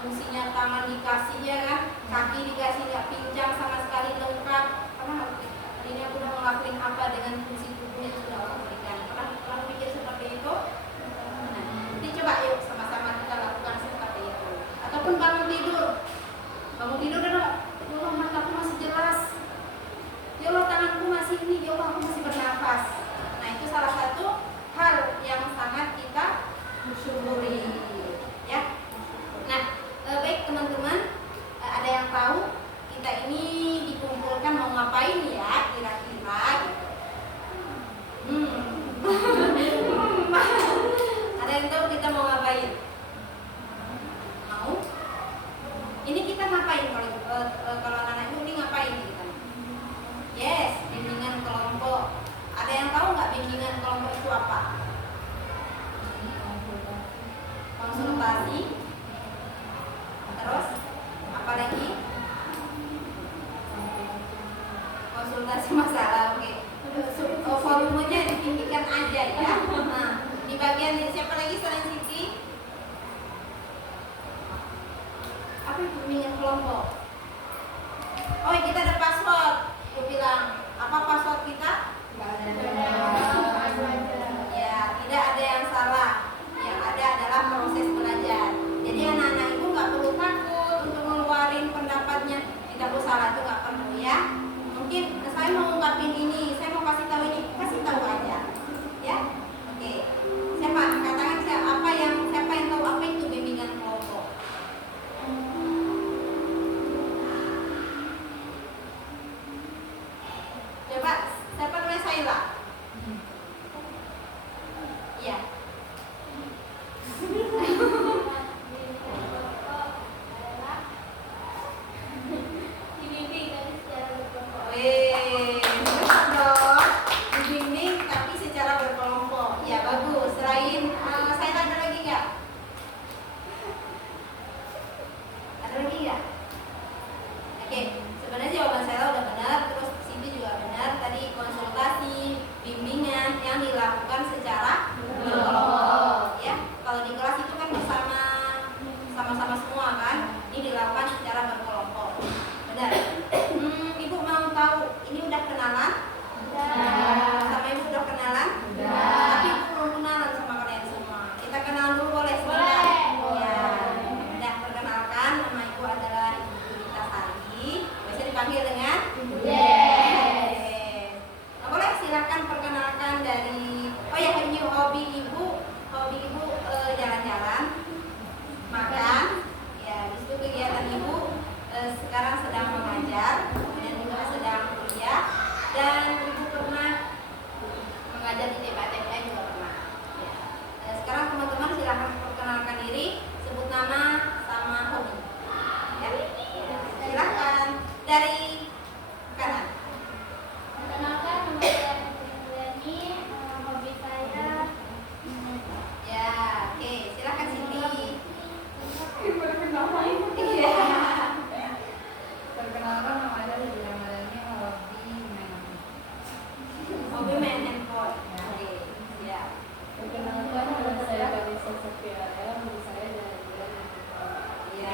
fungsinya tangan dikasih ya kan, kaki dikasih nggak pincang sama sekali, lengkap. Karena ini aku udah ngelakuin apa dengan fungsi tubuhnya sudah Allah berikan. Pernah pikir seperti itu? Nah, jadi coba yuk sama-sama kita lakukan seperti itu. Ataupun bangun tidur dan ya Allah mataku masih jelas, ya Allah tanganku masih ini, ya Allah aku masih bernafas. Nah itu salah satu hal yang sangat kita syukuri ya. Nah baik teman-teman, ada yang tahu kita ini dikumpulkan mau ngapain ya kira-kira gitu? Ada yang tahu kita mau ngapain? Mau? Ini kita ngapain kalau anak-anak ini ngapain kita? Yes, bimbingan kelompok. Ada yang tahu nggak bimbingan kelompok itu apa? Konsultasi. Terus apa lagi? Konsultasi masalah. Oke. Volumenya ditinggikan aja ya. Nah, di bagian ini siapa lagi selain Siti? Apa itu bimbingan kelompok? Oh, kita ada password. Aku bilang, apa password kita? Ya, tidak ada yang salah. Yang ada adalah proses belajar. Jadi anak-anak itu nggak perlu takut untuk ngeluarin pendapatnya. Tidak perlu salah, itu nggak perlu ya. Mungkin saya mau ngungkapin ini, saya mau kasih tahu ini, kasih tahu aja. Ya, oke. Siapa? Katakan siapa yang tahu apa itu bimbingan kelompok? Coba, siapa namanya Saila? Iya. Dibimbing tapi secara berkelompok. Ya bagus. Selain Saila ada lagi nggak? Ada lagi nggak? Oke, sebenarnya jawaban Saila udah benar. Terus Siti juga benar. Tadi konsultasi, bimbingan yang dilakukan secara berkelompok. Ya, kalau di kelas itu kan sama-sama semua kan. Ini dilakukan secara berkelompok. Benar. Ibu mau tahu ini udah kenalan? Sama ibu udah kenalan? Tapi ibu belum kenalan sama kalian semua. Kita kenalan dulu boleh sebentar? Ya. Udah perkenalkan, nama ibu adalah Ibu Rita Sari. Bisa dipanggil dengan? Nah, boleh silakan perkenalkan dari. Oh ya, ini hobi ibu jalan-jalan, makan. Ya, itu kegiatan ibu sekarang sedang mengajar dan juga sedang kuliah, dan ibu pernah mengajar di TPA juga pernah. Ya. Sekarang teman-teman silahkan perkenalkan diri, sebut nama sama hobi. Ya. Silahkan dari kanan. Perkenalkan, nama saya Putri, hobi saya. Ya, oke, silahkan Siti. Iya. Perkenalkan, nama saya Lili Ramadhani, Hobi main handphone. Oke, siap. Perkenalkan, nama saya Kalisa Sofiana, hobi saya jalan-jalan. Ya.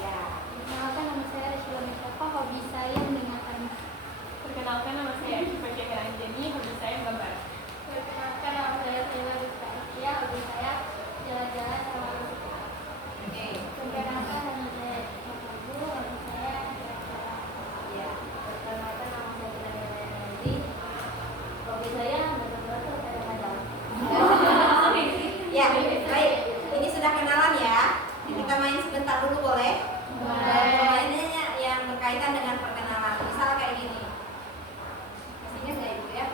Ya. Perkenalkan, nama saya Sheila Mustafa, hobi saya mendengarkan. Perkenalkan, nama saya Syifa Syahira Anjani, hobi saya gambar. Perkenalkan, nama saya Sheila Mustafa, hobi saya jalan-jalan sama musik. Oke. Perkenalkan, nama saya Ibu, hobi saya jalan-jalan. Ya. Perkenalkan, nama saya Nanti, hobi saya betul-betul kadang-kadang. Ya, baik. Ini sudah kenalan ya. Kita main sebentar dulu boleh? Permainannya yang berkaitan dengan perkenalan. Misal kayak gini. Masih ingat nggak ibu ya?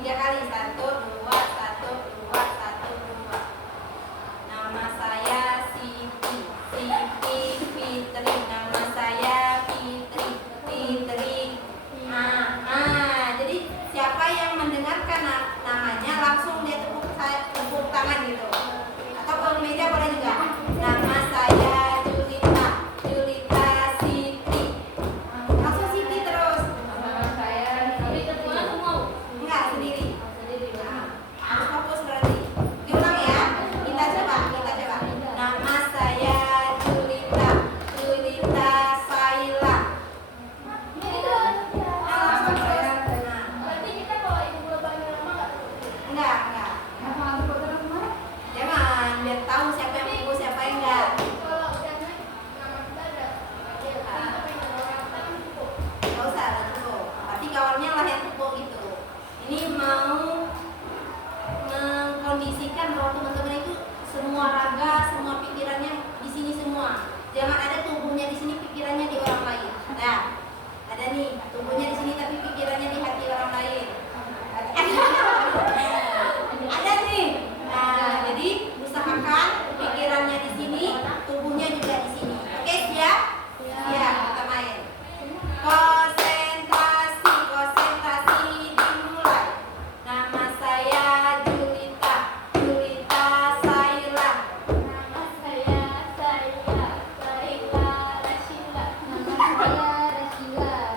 3 kali. 1, 2, 1, 2, 1, 2. Nama saya Siti Fitri. Nama saya Fitri. Jadi siapa yang mendengarkan namanya langsung dia tepuk tangan gitu. nanti. Diulang ya. Kita coba. Nama saya Julita. Julita Saila. Langsung terus. Nah, Berarti kita kalau ibu belum panggil nama nggak perlu. enggak. Jangan, biar tahu siapa yang ibu, siapa yang enggak. Kalau udah naik nama kita ada. Kita pengen orang kita kan cukup. Enggak usah ada tepuk. Berarti kawannya lah yang tepuk gitu. Ini mau mengkondisikan bahwa teman-teman itu semua raga, semua pikirannya di sini semua. Jangan ada tubuhnya di sini, pikirannya di orang lain. Nah, ada nih tubuhnya di sini tapi pikirannya di hati orang lain. Ada nih. Nah, jadi usahakan pikirannya di sini, tubuhnya juga di sini. Oke, siap? Siap, kita main. Konsentrasi dimulai. Nama saya Julita. Julita Saila. Nama saya Saila Rashila. Nama saya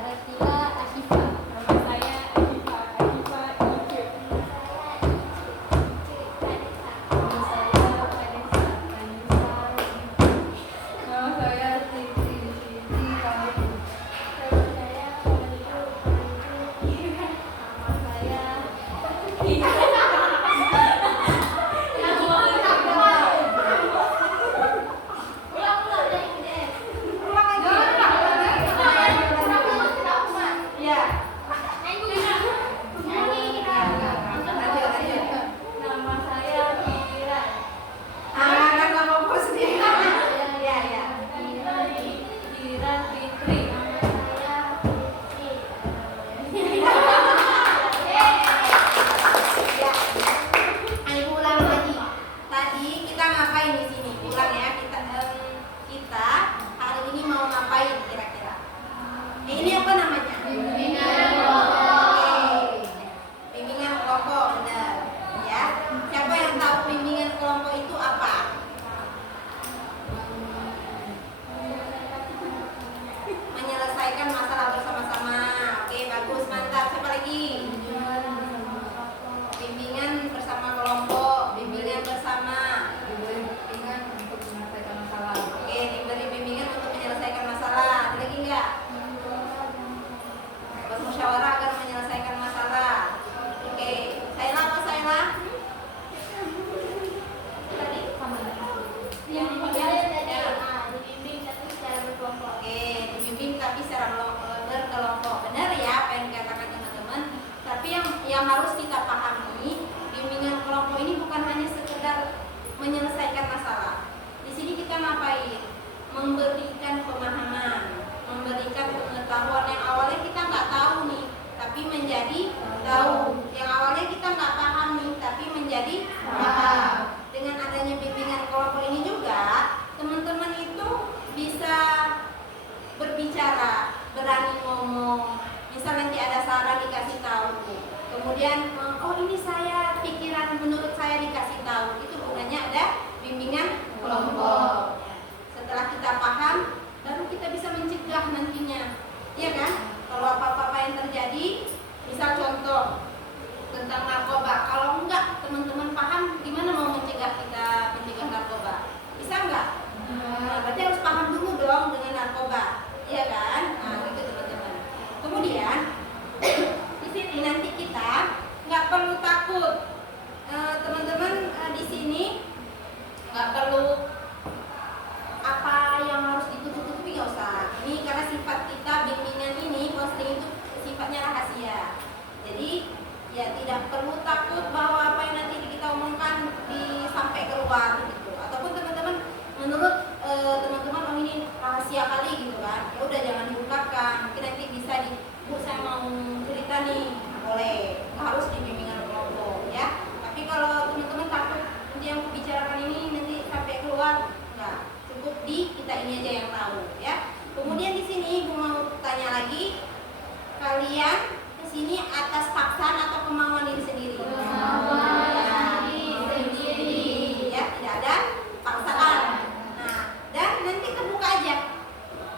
Rashila Ashifa. Nama saya Akifa Ijib. Nama saya Vanessa Nama saya Siti Kamu. Nama saya ulang dari deh. Ulang lagi. Iya. Nama saya Kira. Kan nggak mau fokus sendiri. Iya, iya. Kira Fitri. Nama saya Fitri. Ya. Ayo ulang lagi. Tadi kita ngapain di sini? Ulang ya. Kita hari ini mau ngapain kira-kira? Ini apa namanya? Oke. Bimbingan kelompok, benar. Ya. Siapa yang tahu bimbingan kelompok itu apa? Menyelesaikan masalah bersama-sama. Oke, bagus, mantap. Siapa lagi? Bimbingan bersama kelompok, bimbingan bersama. Bimbingan untuk menyelesaikan masalah. Oke, diberi bimbingan untuk menyelesaikan masalah. Ada lagi enggak? Bermusyawarah agar menyelesaikan masalah. Oke, Saila apa Saila? Tadi Yang saya tadi dibimbing tapi secara berkelompok. Oke, dibimbing tapi secara berkelompok. Benar ya apa yang dikatakan teman-teman. Tapi yang harus kita pahami, bimbingan kelompok ini bukan hanya sekedar menyelesaikan masalah. Di sini kita ngapain? Memberikan pemahaman, memberikan pengetahuan yang awalnya kita nggak tahu nih, tapi menjadi tahu. Yang awalnya kita nggak paham nih, tapi menjadi paham. Dengan adanya bimbingan kelompok ini juga, teman-teman itu bisa berbicara, berani ngomong. Misal nanti ada saran dikasih tahu. Kemudian, oh ini saya pikiran menurut saya dikasih tahu. Itu gunanya ada bimbingan kelompok. Setelah kita paham, baru kita bisa mencegah nantinya. Iya kan? Kalau apa-apa yang terjadi, misal contoh tentang narkoba. Kalau enggak teman-teman paham, gimana mau mencegah narkoba? Bisa enggak? Nah, berarti harus paham dulu dong dengan narkoba. Iya kan? Nah, gitu teman-teman. Kemudian di sini nanti kita nggak perlu takut. Teman-teman di sini nggak perlu apa yang harus ditutup-tutupi, nggak usah. Ini karena sifat kita bimbingan ini posting itu sifatnya rahasia. Jadi ya tidak perlu takut bahwa apa yang nanti kita omongkan sampai keluar gitu. Ataupun teman-teman menurut teman-teman oh ini rahasia kali gitu kan. Ya udah jangan diungkapkan. Mungkin nanti bisa Bu saya mau cerita nih, boleh. Nggak harus di bimbingan kelompok ya. Tapi kalau teman-teman takut nanti yang aku bicarakan ini nanti sampai keluar, nggak, cukup kita ini aja yang tahu ya. Kemudian di sini Ibu mau tanya lagi, kalian ke sini atas paksaan atau kemauan diri sendiri? Kemauan diri sendiri. Ya, tidak ada paksaan. Nah, dan nanti terbuka aja.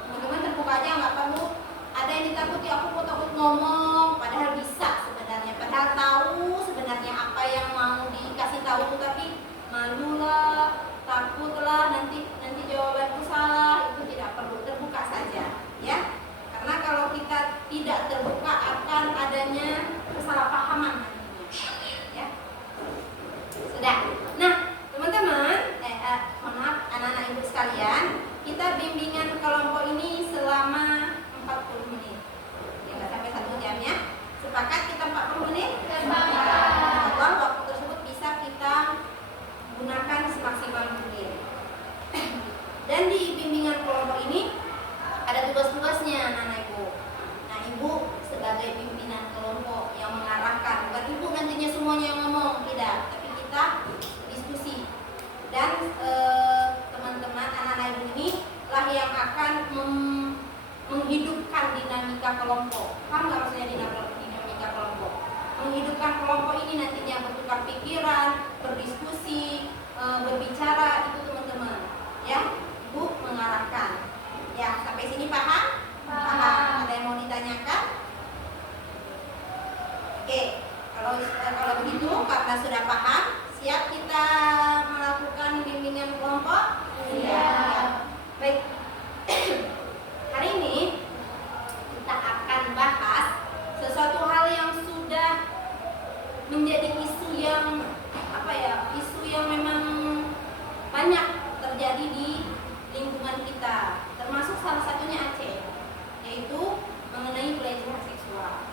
Teman-teman terbuka aja, nggak perlu ada yang ditakuti, aku kok takut ngomong, padahal bisa sebenarnya, padahal tahu sebenarnya apa yang mau dikasih tahu takutlah nanti jawabanku salah, itu tidak perlu, terbuka saja ya. Karena kalau kita tidak terbuka akan adanya kesalahpahaman nantinya ya. Sudah. Nah, teman-teman, maaf anak-anak ibu sekalian, kita bimbingan kelompok ini selama 40 menit. Ya, nggak sampai 1 jam ya. Sepakat kita 40 menit? Sepakat. Allah, waktu tersebut bisa kita gunakan semaksimal mungkin. Dan di bimbingan kelompok ini ada tugas-tugasnya anak-anak ibu. Nah, ibu sebagai pimpinan kelompok yang mengarahkan, bukan ibu nantinya semuanya yang ngomong, tidak, tapi kita diskusi. Dan teman-teman anak-anak ibu ini lah yang akan menghidupkan dinamika kelompok. Paham nggak maksudnya dinamika kelompok? Menghidupkan kelompok ini nantinya bertukar pikiran, berdiskusi, berbicara, itu teman-teman ya. Ibu mengarahkan ya. Sampai sini paham? Paham. Ada yang mau ditanyakan? Oke, kalau begitu karena sudah paham, siap kita melakukan bimbingan kelompok? Siap. Baik. Hari ini kita akan bahas sesuatu hal yang sudah menjadi isu yang isu yang memang banyak terjadi di lingkungan kita, termasuk salah satunya Aceh, yaitu mengenai pelecehan seksual.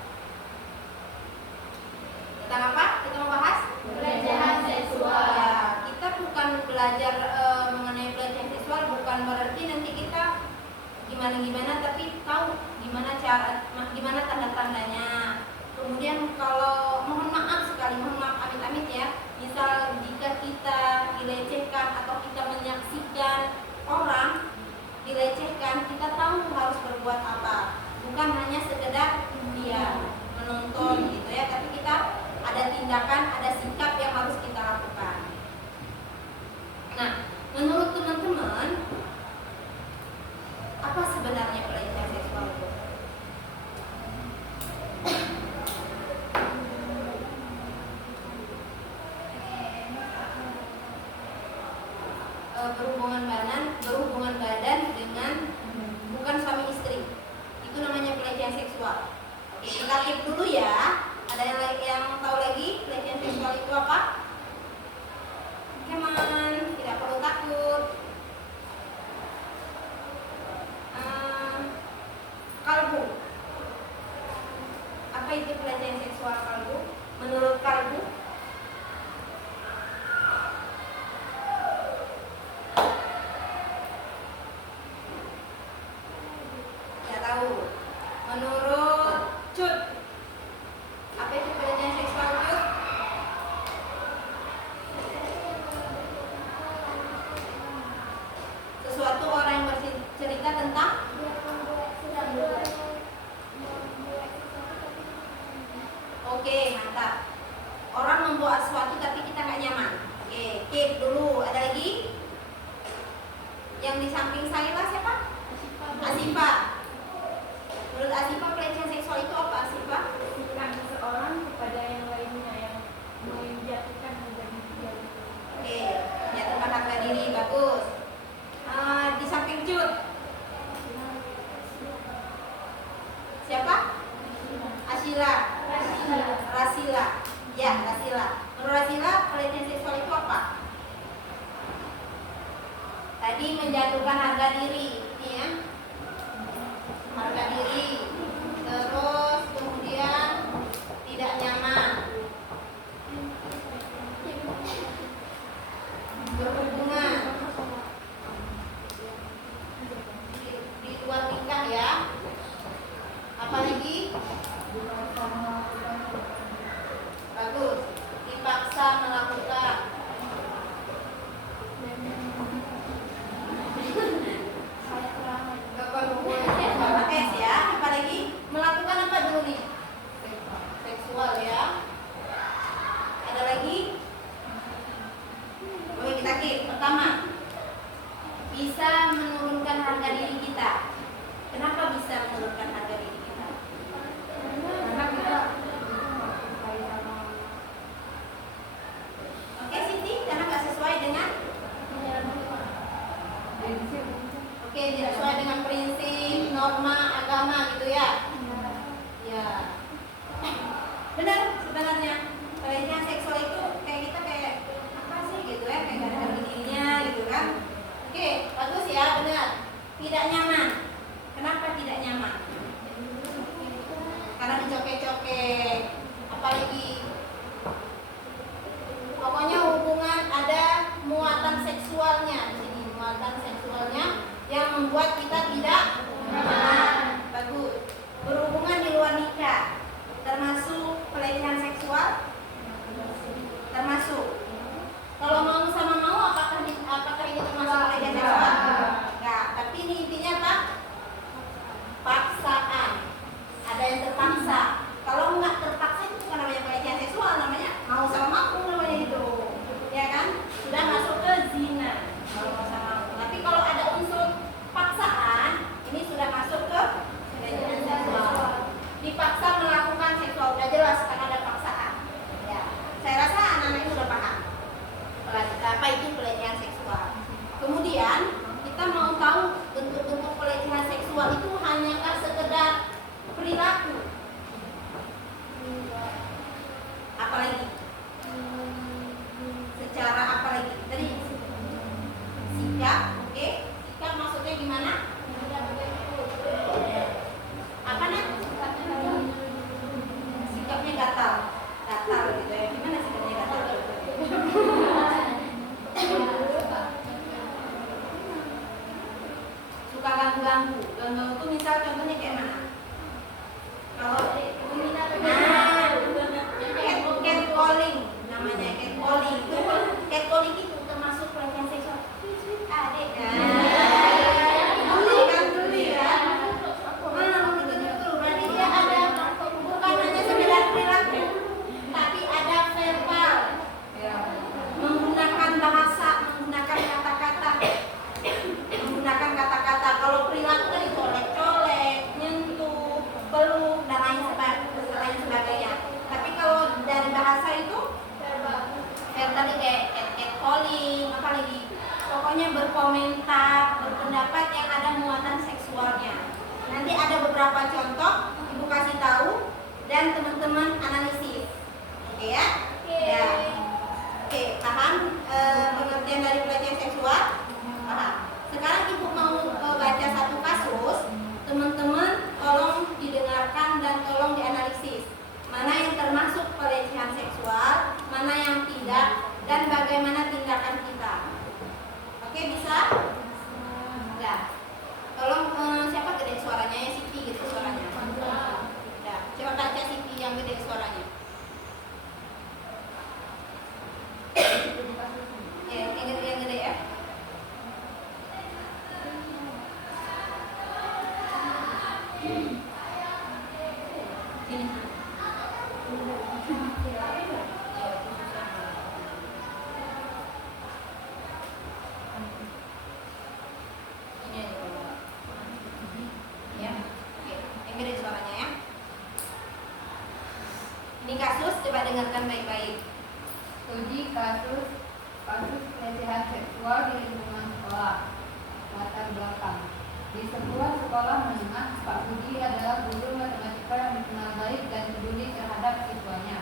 Tentang apa kita mau bahas? Pelecehan seksual. Ya, kita bukan belajar mengenai pelecehan seksual, bukan berarti nanti kita gimana, tapi tahu gimana tanda-tandanya. Kemudian kalau mohon maaf amit-amit ya, misal jika kita dilecehkan atau kita menyaksikan orang dilecehkan, kita tahu harus berbuat apa, bukan hanya sekedar menonton gitu ya, tapi kita ada tindakan, ada sikap yang harus kita lakukan. Nah, menurut teman-teman, apa sebenarnya pelecehan seksual itu? Berhubungan badan dengan bukan suami istri, itu namanya pelecehan seksual. Oke, kita keep dulu ya. Ada yang tahu lagi pelecehan seksual itu apa? Come on, tidak perlu takut. Kalbu. Apa itu pelecehan seksual kalbu? Menurut kalbu? Tidak tahu. Menurut Cut, apa itu pelecehan seksual Cut? Sesuatu orang yang bercerita tentang oke, mantap. Orang membuat sesuatu tapi kita nggak nyaman. Oke, keep dulu. Ada lagi? Yang di samping saya lah siapa? Asifa. Menurut Asifa pelecehan seksual itu apa Asifa? Sikap seseorang kepada yang lainnya yang menjatuhkan harga diri dia. Oke, jatuhkan harga diri, bagus. Di samping Cut, siapa? Asila. Rasila. Ya, Rasila. Menurut Rasila pelecehan seksual itu apa? Tadi menjatuhkan harga diri, ini ya. Harga diri. Terus kemudian tidak nyaman. Berhubungan di luar nikah ya. Apa lagi? Bagus. Dipaksa melakukan. S ya. Apa lagi? Melakukan apa dulu nih? Seksual ya. Ada lagi? Oke, kita keep. Pertama, bisa menurunkan harga diri kita. Kenapa bisa menurunkan harga diri kita? Karena kita Oke, Siti, karena nggak sesuai dengan membuat kita tidak nyaman. Bagus. Berhubungan di luar nikah termasuk pelecehan seksual? Termasuk. Kalau mau sama mau apakah ini termasuk pelecehan seksual? Enggak, tapi ini intinya apa? Paksaan. Ada yang terpaksa. Kalau nggak terpaksa itu bukan namanya pelecehan seksual, namanya mau sama mau namanya itu. Ya kan? Sudah masuk ke zina. Kalau mau sama mau. Tapi kalau ada unsur paksaan, ini sudah masuk ke pelecehan seksual. Dipaksa melakukan seksual, udah jelas karena ada paksaan. Ya. Saya rasa anak-anak ini sudah paham apa itu pelecehan seksual. Kemudian kita mau tahu bentuk-bentuk pelecehan seksual itu hanyakah sekedar perilaku? Apalagi? Secara apa lagi? Tadi sikap, oke? Sikap maksudnya gimana? Apa nak? Sikapnya gatal gitu ya. Gimana sikapnya gatal? Suka ganggu-ganggu itu misal contohnya kayak mana? Kalau catcalling namanya, catcalling itu termasuk pelecehan seksual. Adik guli ya. Betul. Berarti dia ada bukan hanya sekedar perilaku, tapi ada verbal, menggunakan bahasa, menggunakan kata-kata. Kalau perilaku tadi colek-colek, nyentuh, peluk dan lain sebagainya. Tapi kalau dari bahasa itu tadi kayak catcalling, apa lagi? Pokoknya berkomentar, berpendapat yang ada muatan seksualnya. Nanti ada beberapa contoh, Ibu kasih tahu dan teman-teman analisis. Oke ya? Ya. Oke, paham pengertian dari pelecehan seksual? Paham. Sekarang Ibu mau baca satu kasus, teman-teman tolong didengarkan dan tolong dianalisis. Mana yang termasuk pelecehan seksual, mana yang tidak, dan bagaimana tindakan kita. Oke, bisa? Ya. Tolong siapa gede suaranya ya, Siti gitu suaranya. Ya, coba baca Siti yang gede suaranya. Yang gede ya. Ini. Ini kasus, coba dengarkan baik-baik. Uji kasus pelecehan seksual di lingkungan sekolah. Latar belakang. Di sebuah sekolah menengah, Pak Budi adalah guru matematika yang dikenal baik dan peduli terhadap siswanya.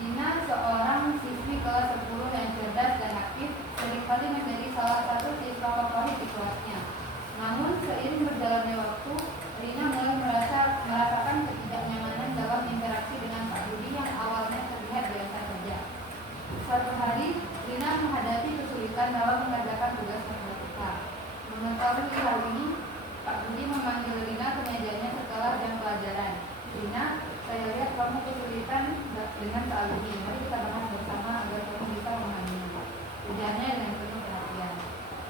Dina, seorang siswi kelas 10 yang cerdas dan aktif, seringkali menjadi salah satu siswa favorit di kelasnya. Namun, seiring berjalannya waktu, Rina mulai merasakan ketidaknyamanan dalam interaksi dengan Pak Budi yang awalnya terlihat biasa saja. Suatu hari, Rina menghadapi kesulitan dalam mengerjakan tugas matematika. Mengetahui hal ini, Pak Budi memanggil Rina ke mejanya setelah jam pelajaran. Rina, saya lihat kamu kesulitan dengan soal ini. Mari kita bahas bersama agar kamu bisa memahaminya. Ujarnya dengan penuh perhatian.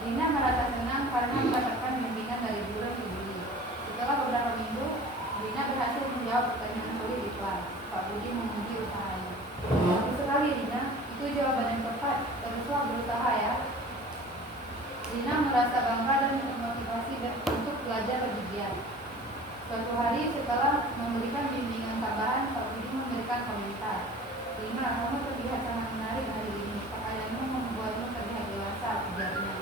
Rina merasa senang karena mendapatkan bimbingan dari guru Budi. Setelah beberapa minggu, Rina berhasil menjawab pertanyaan sulit di kelas. Pak Budi memuji usahanya. Bagus sekali Rina, itu jawaban yang tepat. Teruslah berusaha ya. Rina merasa bangga dan termotivasi untuk belajar lebih giat. Suatu hari setelah memberikan bimbingan tambahan, Pak Budi memberikan komentar. Rina, kamu terlihat sangat menarik hari ini. Pakaianmu membuatmu terlihat dewasa, ujarnya.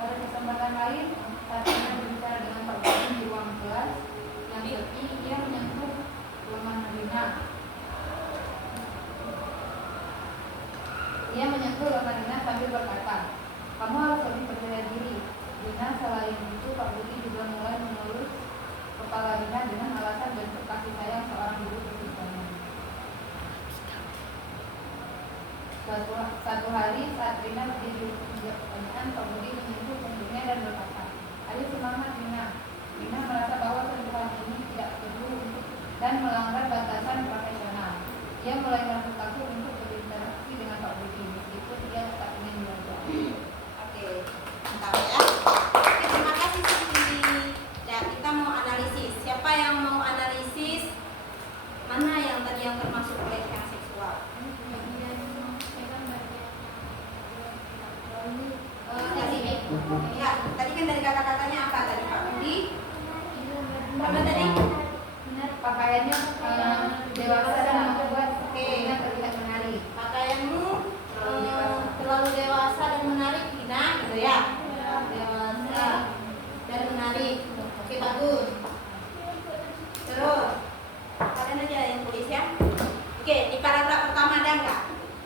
Pada kesempatan lain, saat Rina berbicara dengan Pak Budi di ruang kelas yang sepi, ia menyentuh lengan Rina. Ia menyentuh lengan Rina sambil berkata, kamu harus lebih percaya diri. Rina, selain itu, Pak Budi juga mulai mengelus kepala Rina dengan alasan bentuk kasih sayang seorang guru bersiswanya. Satu hari saat Rina berdiri menjawab pertanyaan, Pak Budi menyentuh punggungnya dan berkata, Ayo semangat Rina. Rina merasa bahwa sentuhan ini tidak perlu dan melanggar batasan profesional. Ia mulai merasa takut untuk berinteraksi dengan Pak Budi meskipun dia tetap ingin belajar. Oke, mantap ya. Oke, terima kasih Siti. Dan kita mau analisis. Siapa yang mau analisis mana yang tadi yang termasuk pelecehan seksual? Tadi kan dari kata-katanya apa tadi Pak Budi? Apa tadi? Pakaiannya dewasa dan membuat Rina terlihat menarik. Pakaianmu terlalu dewasa dan menarik, Rina, gitu ya? Dewasa dan menarik. Oke, bagus. Terus, kalian aja yang tulis ya. Oke, di paragraf pertama ada nggak?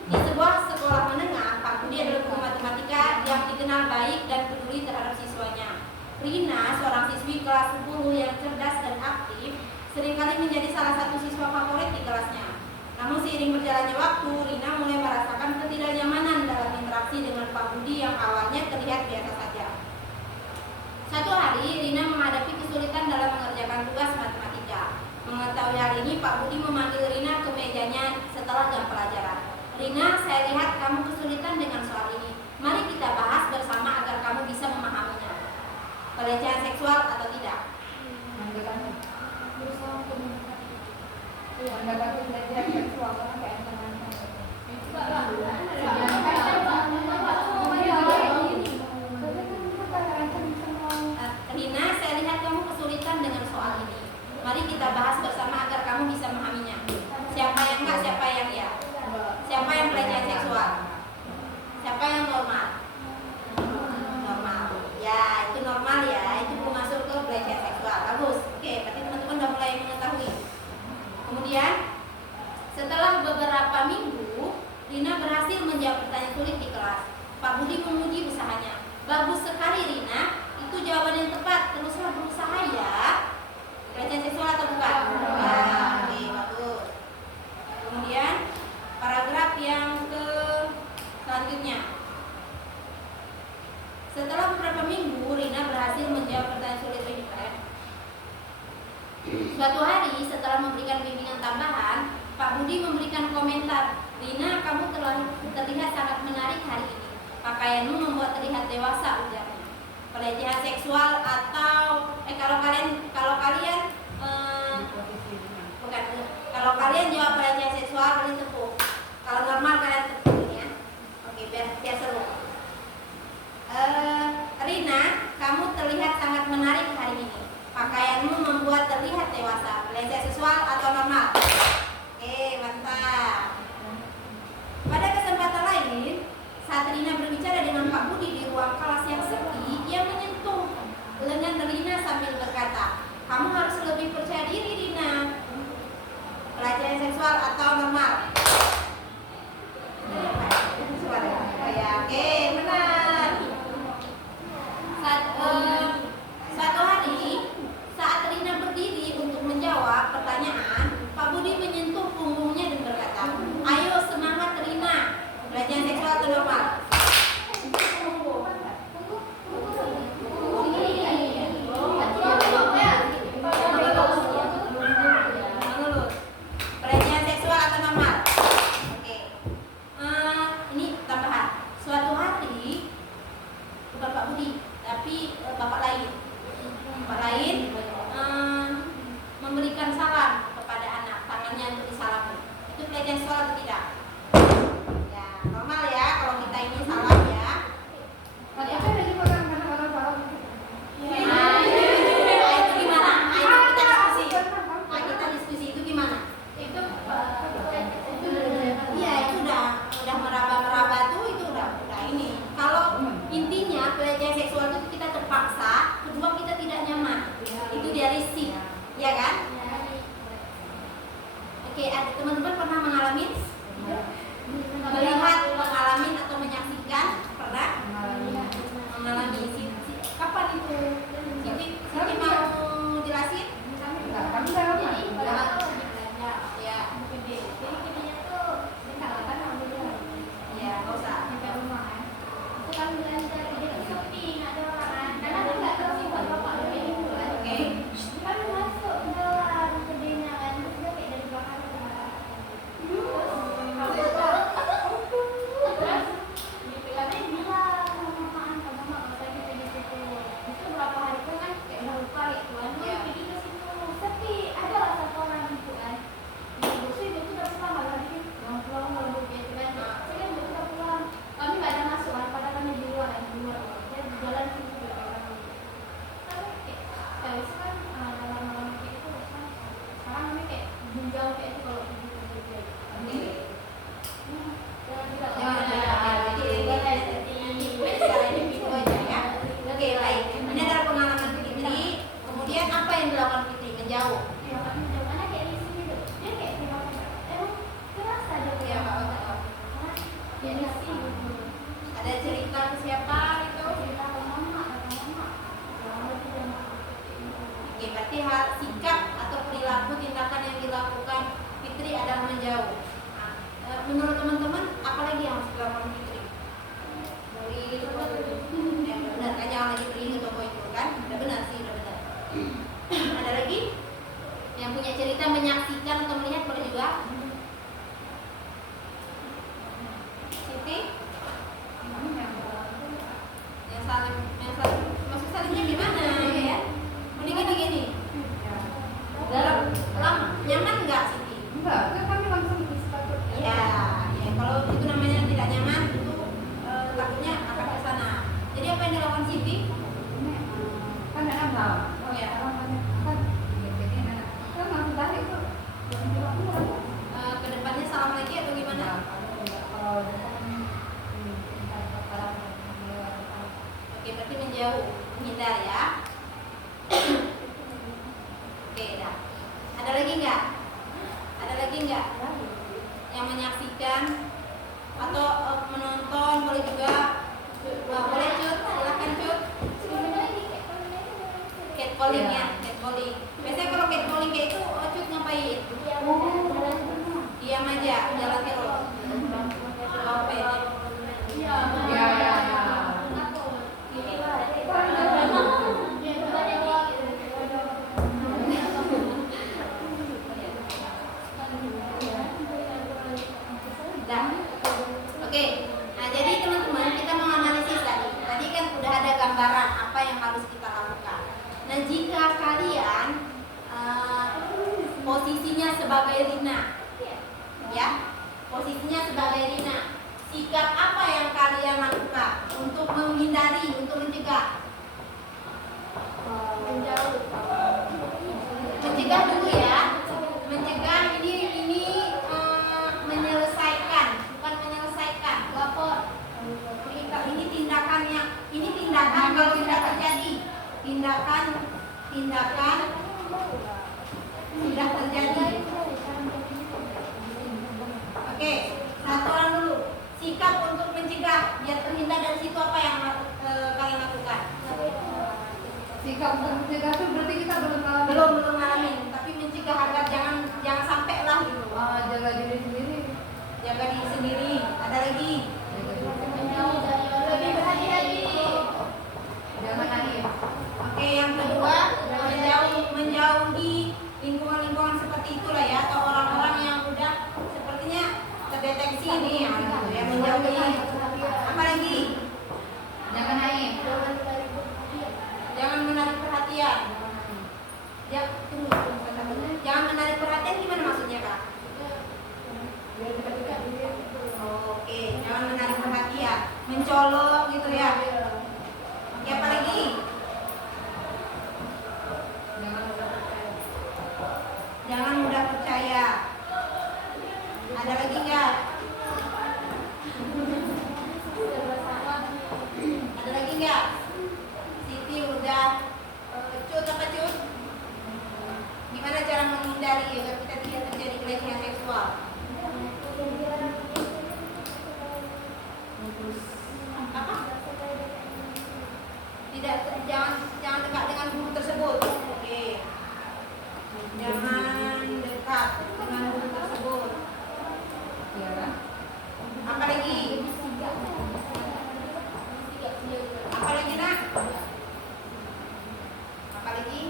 Di sebuah sekolah menengah, Pak Budi adalah guru matematika yang dikenal baik dan peduli terhadap siswanya. Rina, seorang siswi kelas 10 yang cerdas dan aktif, seringkali menjadi salah satu siswa favorit di kelasnya. Namun seiring berjalannya waktu, Rina mulai merasakan ketidaknyamanan dalam interaksi dengan Pak Budi yang awalnya terlihat biasa saja. Suatu hari, Rina menghadapi kesulitan dalam mengerjakan tugas matematika. Mengetahui hal ini, Pak Budi memanggil Rina ke mejanya setelah jam pelajaran. Rina, saya lihat kamu kesulitan dengan soal ini. Mari kita bahas bersama agar kamu bisa memahaminya. Pelecehan seksual atau tidak? Mendekati pelecehan seksual karena kayak teman-teman. Rina, saya lihat kamu kesulitan dengan soal ini. Mari kita bahas bersama agar kamu bisa memahaminya. Siapa yang enggak, siapa yang ya? Siapa yang pelecehan seksual? Siapa yang normal? Normal. Ya, itu normal ya. Itu belum masuk ke pelecehan seksual. Bagus. Oke, berarti teman-teman udah mulai mengetahui. Kemudian, setelah beberapa minggu, Rina berhasil menjawab pertanyaan sulit di kelas. Pak Budi memuji usahanya. Bagus sekali Rina. Itu jawaban yang tepat. Teruslah berusaha ya. Pelecehan seksual atau bukan? Ya, oke, bagus. Kemudian paragraf yang ke selanjutnya. Setelah beberapa minggu, Rina berhasil menjawab pertanyaan sulit ini. Suatu hari, setelah memberikan bimbingan tambahan, Pak Budi memberikan komentar. Rina, kamu terlihat sangat menarik hari ini. Pakaianmu membuat terlihat dewasa, ujarnya. Pelecehan seksual atau kalau kalian jawab pelecehan seksual kalian tepuk. Kalau normal kalian tepuk ya. Oke, biar seru. Rina, kamu terlihat sangat menarik hari ini. Pakaianmu membuat terlihat dewasa. Pelecehan seksual atau normal? Oke, mantap. Pada kesempatan lain, saat Rina berbicara dengan Pak Budi di ruang kelas yang sepi, ia menyentuh lengan Rina sambil berkata, kamu harus lebih percaya diri Rina. Pelecehan seksual atau normal? Oke, benar. Suatu hari, saat Rina berdiri untuk menjawab pertanyaan, Pak Budi menyentuh punggungnya dan berkata, ayo semangat Rina. Pelecehan seksual atau normal? Pelecehan seksual atau normal? menjauh, menghindar ya. Oke, dah. Ada lagi nggak? Ada lagi nggak yang menyaksikan atau menonton? Boleh juga. Boleh Cut, silakan Cut. Catcalling ya, catcalling. Biasanya kalau catcalling kayak itu, Cut ngapain? Diam aja, jalan terus. Sampai Ya, ya, ya. Dah. Oke. Nah, jadi teman-teman kita menganalisis tadi. Tadi kan udah ada gambaran apa yang harus kita lakukan. Nah, jika kalian posisinya sebagai Rina, ya, posisinya sebagai Rina, sikap apa yang kalian lakukan untuk menghindari, untuk mencegah? Mencegah dulu ya. Mencegah ini menyelesaikan, bukan menyelesaikan. Lapor. Ini tindakan kalau tidak terjadi. Tindakan sudah terjadi. Oke, satu orang dulu. Sikap untuk mencegah biar terhindar dari situ apa yang kalian lakukan? Sikap untuk mencegah itu berarti kita belum Belum ngalamin, tapi mencegah agar jangan sampai lah gitu. jaga diri sendiri. Jaga diri sendiri. Ada lagi? Lebih berhati-hati. Jangan nangis. Oke, yang kedua menjauhi lingkungan-lingkungan seperti itulah ya, atau orang-orang yang udah sepertinya terdeteksi nih ya, gitu ya, menjauhi. Apa lagi? Jangan nangis. Jangan menarik perhatian. Ya, tunggu. Jangan menarik perhatian gimana maksudnya, Kak? Oke, jangan menarik perhatian, mencolok gitu ya. Oke, apa lagi? Jangan mudah percaya. Ada lagi nggak? Ada lagi nggak? Siti udah. Cut apa Cut? Gimana cara menghindari agar kita tidak terjadi pelecehan seksual? Apa? Jangan dekat dengan guru tersebut. Oke. Jangan dekat dengan guru tersebut. Ya. Apa lagi? Apa lagi nak? Apa lagi?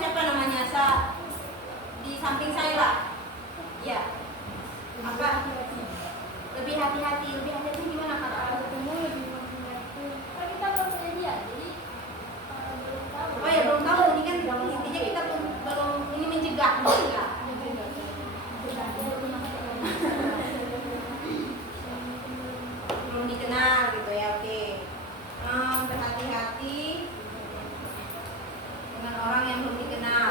Siapa namanya? Di samping saya lah. Ya. Apa? Lebih hati-hati gimana Kak? Oh ya belum tahu, ini kan intinya kita belum ini mencegah. Belum dikenal gitu ya, oke. Berhati-hati dengan orang yang belum dikenal.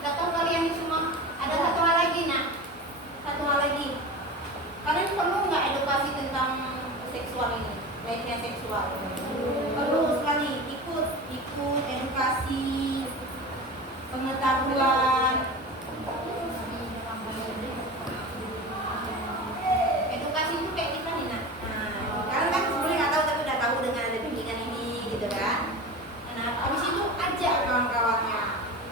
Udah tahu kalian semua. Ada satu hal lagi nak. Satu hal lagi. Kalian perlu nggak edukasi tentang seksual ini, pelecehan seksual? Perlu sekali ikut edukasi, pengetahuan. Edukasi itu kayak kita nih nak. Kalian kan sebelumnya nggak tahu tapi udah tahu dengan ada bimbingan ini gitu kan. Nah, abis itu ajak kawan-kawannya.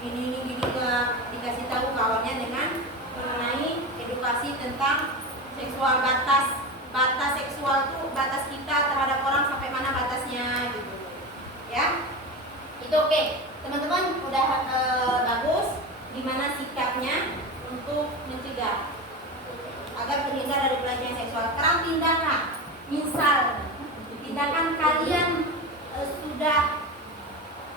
Ini gini lah, dikasih tahu kawannya dengan mengenai edukasi tentang seksual, batas seksual tuh, batas kita terhadap orang sampai mana batasnya gitu ya. Itu oke. Teman-teman udah bagus gimana sikapnya untuk mencegah agar terhindar dari pelecehan seksual. Sekarang tindakan, misal tindakan kalian sudah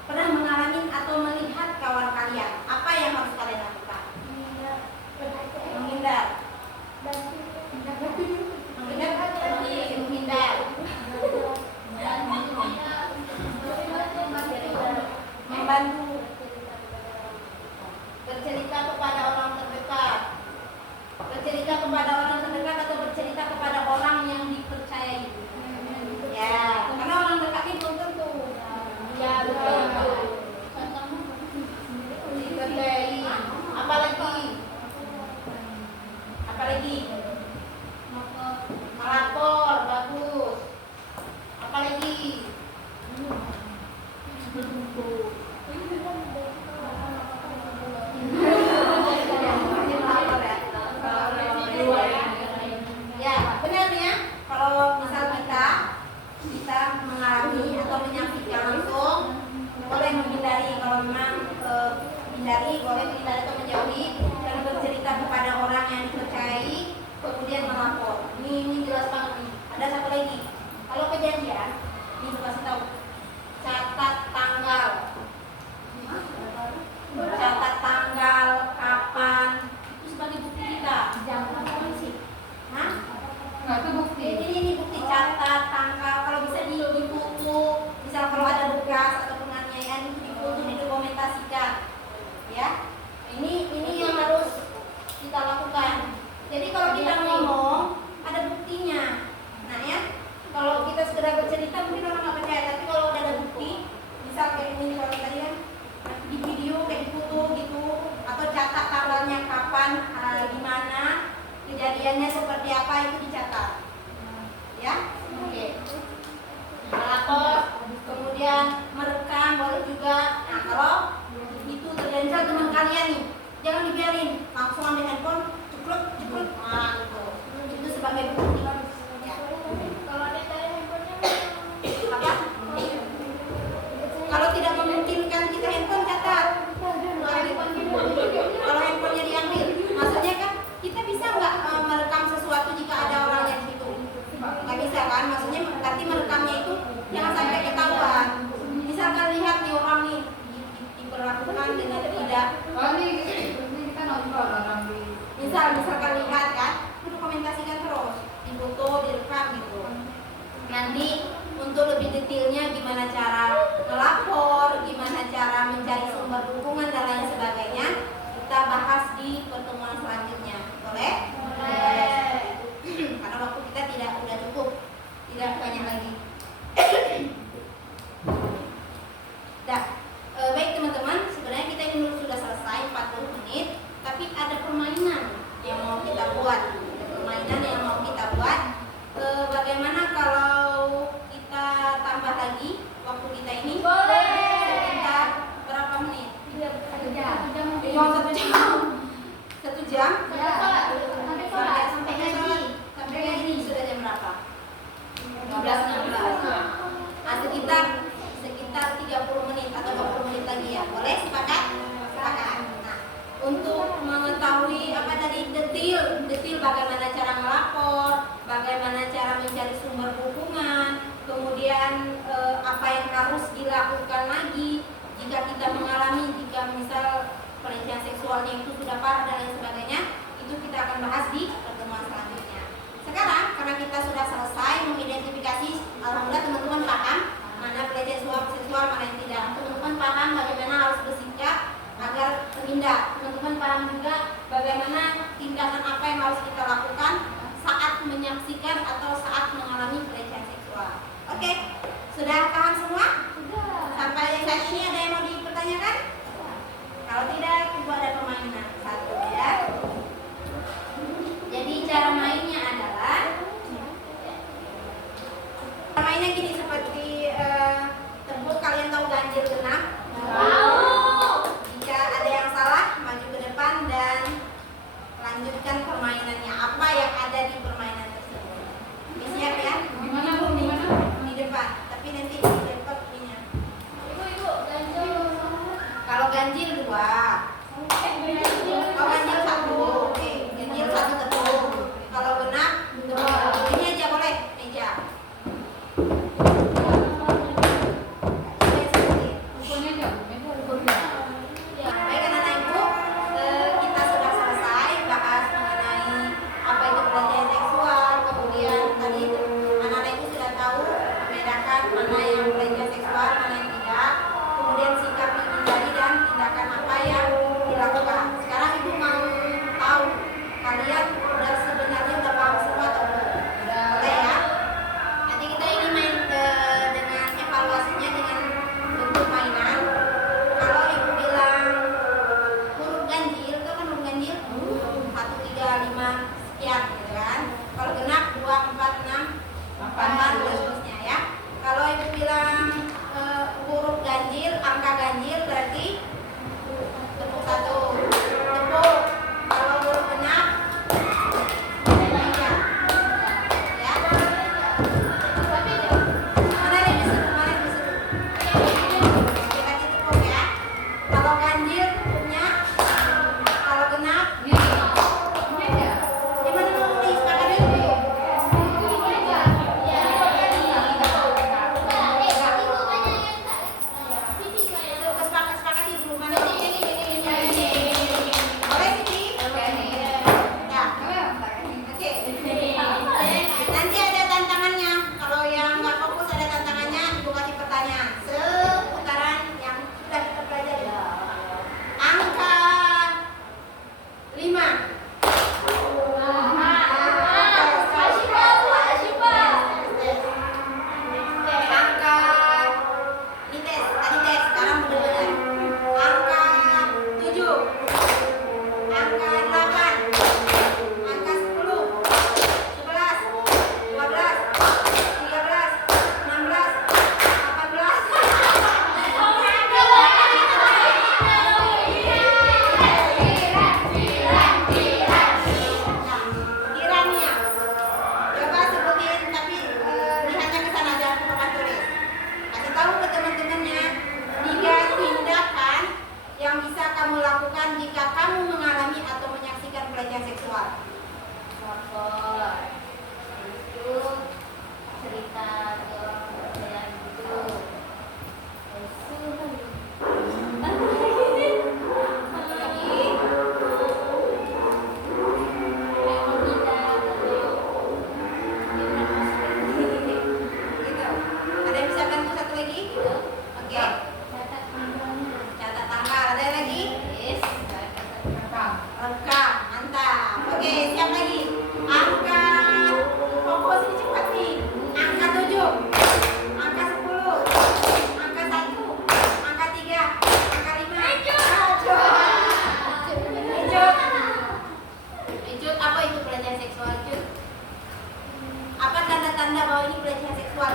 pernah mengalami atau melihat kawan kalian, apa yang harus kalian lakukan? Menghindar. Membantu. Bercerita kepada orang terdekat. Bercerita kepada orang terdekat atau bercerita lagi? Melapor, bagus. Apa lagi? Ya, benar ya. Kalau misal kita mengalami atau menyaksikan langsung, boleh menghindari. Kalau memang hindari, boleh menghindari atau menjauhi dan bercerita kepada orang yang dipercayai, kemudian melapor. Ini jelas banget nih. Ada satu lagi. Kalau kejadian, ini kasih tahu. Catat tanggal. Catat tanggal, kapan, itu sebagai bukti kita. Jangan polisi. Hah? Nggak, itu bukti. Ini bukti, catat tanggal. Kalau bisa difoto, misal kalau ada bekas atau penganiayaan itu difoto, didokumentasikan. Ya, ini yang harus kita lakukan. Jadi kalau kita ngomong ada buktinya. Nah ya, kalau kita sekedar bercerita mungkin orang nggak percaya, tapi kalau udah ada bukti, misal kayak ini kalau tadi kan di video kayak di foto gitu, atau catat tanggalnya kapan, di mana kejadiannya seperti apa, itu dicatat. Ya, oke. Melapor, kemudian merekam boleh juga. Nah kalau itu terjadi teman kalian nih, jangan dibiarin, langsung ambil handphone, cekluk, nah gitu. Itu sebagai bukti. Ya. Kalau ada tanya handphonenya Apa? Kalau tidak memungkinkan kita handphone catat. Kalau handphonenya diambil, maksudnya kan kita bisa nggak merekam sesuatu jika ada orang yang di situ? Nggak bisa kan? Maksudnya berarti merekamnya itu jangan sampai ketahuan. Misalkan lihat nih orang nih diperlakukan dengan tidak. Oh ini kita nonton orang di. Misalkan lihat kan, itu dokumentasikan terus, difoto, direkam gitu. Nanti untuk lebih detailnya gimana cara melapor, gimana cara mencari sumber dukungan dan lain sebagainya, kita bahas di pertemuan selanjutnya. Boleh? Boleh. Karena waktu kita udah cukup, tidak banyak lagi. Dah, baik teman-teman, sebenarnya kita ini sudah selesai 40 menit, tapi ada permainan yang mau kita buat. Bagaimana kalau kita tambah lagi waktu kita ini? Boleh. Sekitar berapa menit? 1 jam. Cuma 1 jam. 1 jam? Ya. Sampai ini sudah jam berapa? 15.16. Nah, sekitar 30 menit atau 20 menit lagi ya. Boleh? Sepakat? Sepakat. Nah, untuk mengetahui apa tadi detail bagaimana cara melapor, bagaimana cara mencari sumber dukungan, kemudian apa yang harus dilakukan lagi jika kita mengalami, jika misal pelecehan seksualnya itu sudah parah dan lain sebagainya, itu kita akan bahas di pertemuan selanjutnya. Sekarang karena kita sudah selesai mengidentifikasi, alhamdulillah teman-teman paham mana pelecehan seksual, mana yang tidak. Teman-teman paham bagaimana harus bersikap agar terhindar. Teman-teman paham juga bagaimana tindakan apa yang harus kita lakukan saat menyaksikan atau saat mengalami pelecehan seksual. Oke, sudah paham semua? Sudah. Sampai sesi ada yang mau dipertanyakan? Kalau tidak, coba ada permainan satu ya. sekian gitu kan. Kalau genap 2, 4, 6, 8 dan seterusnya ya. Kalau ibu bilang huruf ganjil, angka ganjil berarti tepuk 1. Tepuk. Kalau huruf genap 3. Ya. Mana nih disuruh? Kita tepuk ya. Kalau ganjil tepuknya, kalau genap gimana mau disepakati? Kesepakati dulu mana mau? Boleh Siti? Ya. Oke. Nanti ada tantangannya. Kalau yang nggak fokus ada tantangannya, ibu kasih pertanyaan seputaran yang sudah kita pelajari. Angka 5. Angka ini tes, tadi tes, sekarang benar-benar. Angka 7, angka 8, angka 10, 11, 12, 13, 16, 18. Kiranya, coba sebutin tapi lihatnya ke sana jangan lupa tulis. Kasih tahu ke teman-temannya 3 tindakan yang bisa kamu lakukan jika kamu mengalami atau menyaksikan pelecehan seksual. Lapor itu cerita ke orang yang itu Gitu. Ada yang bisa bantu satu lagi? Oke. Catat tanggal. Ada yang lagi? Rekam. Mantap. Oke, siap lagi. Angka fokus ini cepat nih. Angka 7, angka 10, angka 1, angka 3, angka 5. Ijut, apa itu pelecehan seksual, Ijut? Apa tanda-tanda bahwa ini pelecehan seksual?